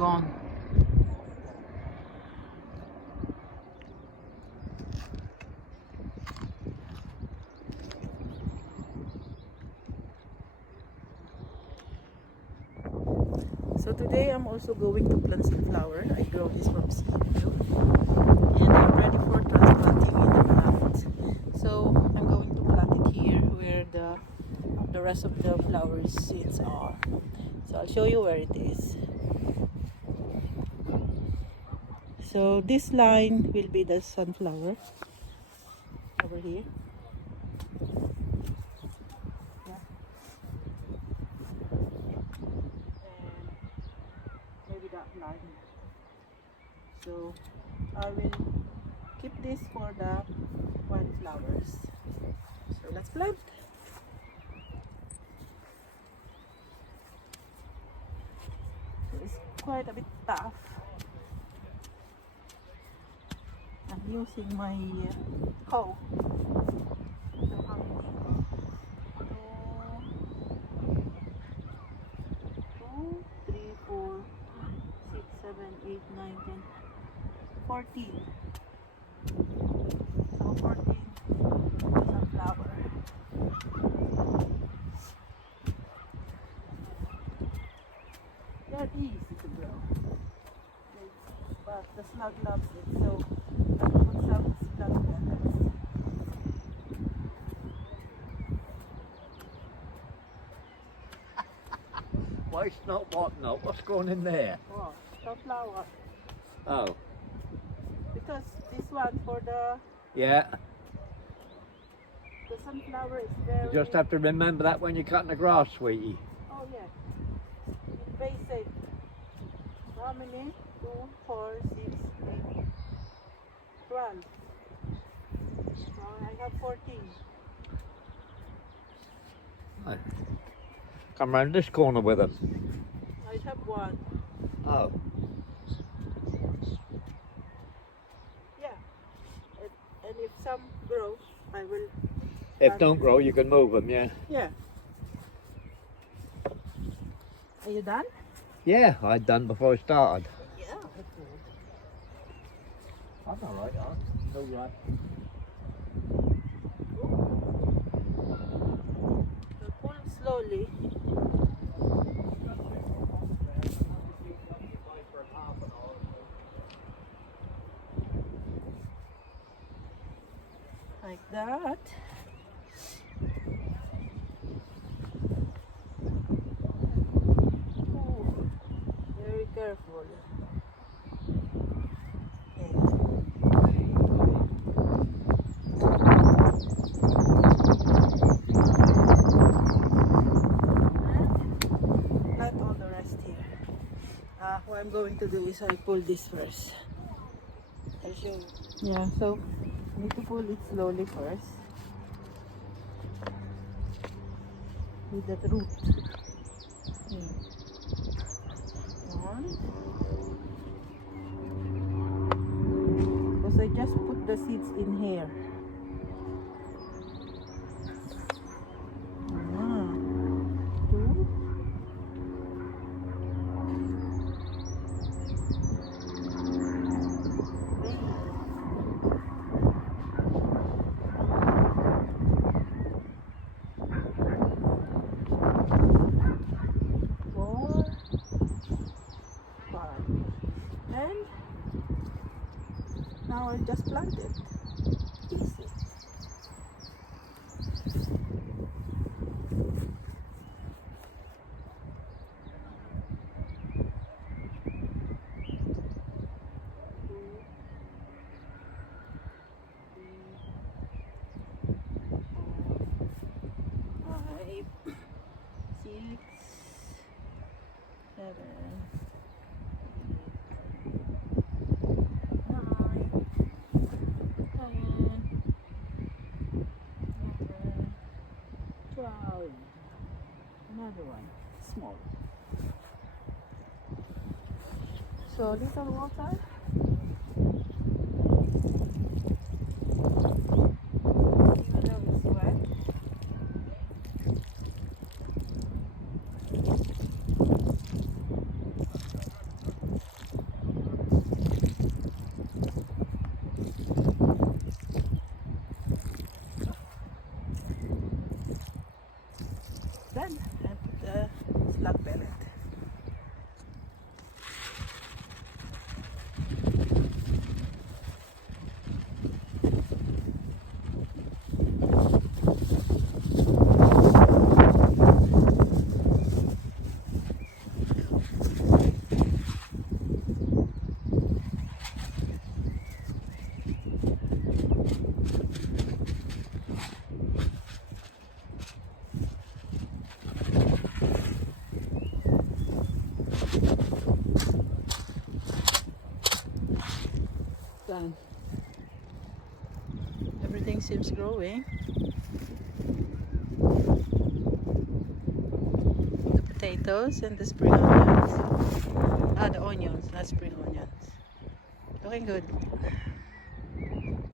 gone. So today I'm also going to plant sunflower. I grow this from seed, and I'm ready for transplanting in the plant. So I'm going to plant it here where the rest of the flower seeds are. So I'll show you where it is. So this line will be the sunflower over here. Yeah. And maybe that line. So I will keep this for the wildflowers. So let's plant. It's quite a bit tough. I'm using my hoe. So how many? 2, 3, 4, 6, 7, 8, 9, 10, 14. So 14 sunflower. They're easy to grow. But the slug loves it, so I put some slug feathers. Why it's not what not? What's going in there? Oh, sunflower. Oh, Because this one for the yeah. sunflower is very. You just have to remember that when you're cutting the grass, sweetie. Oh yeah. It's basic. How many? 2, 4, 6, 8, 12. So I have 14. Right. Come round this corner with them. I have 1. Oh, Yeah. And if some grow, I will. if don't grow, you can move them, yeah. Yeah. Are you done? Yeah, I'd done before I started. Yeah. That's good. I'm all right, no right. So pull slowly. Like that. Ooh, very careful. Not all the rest here. What I'm going to do is I pull this first. I'll show you. Yeah, so you need to pull it slowly first. With that root. Yeah. One. Because I just put the seeds in here. Two. And now I just plant it. Easy. Another one, small. So little water. Even though it's wet. plant. Everything seems growing. The potatoes and the spring onions. Ah, the onions, not spring onions. Looking good.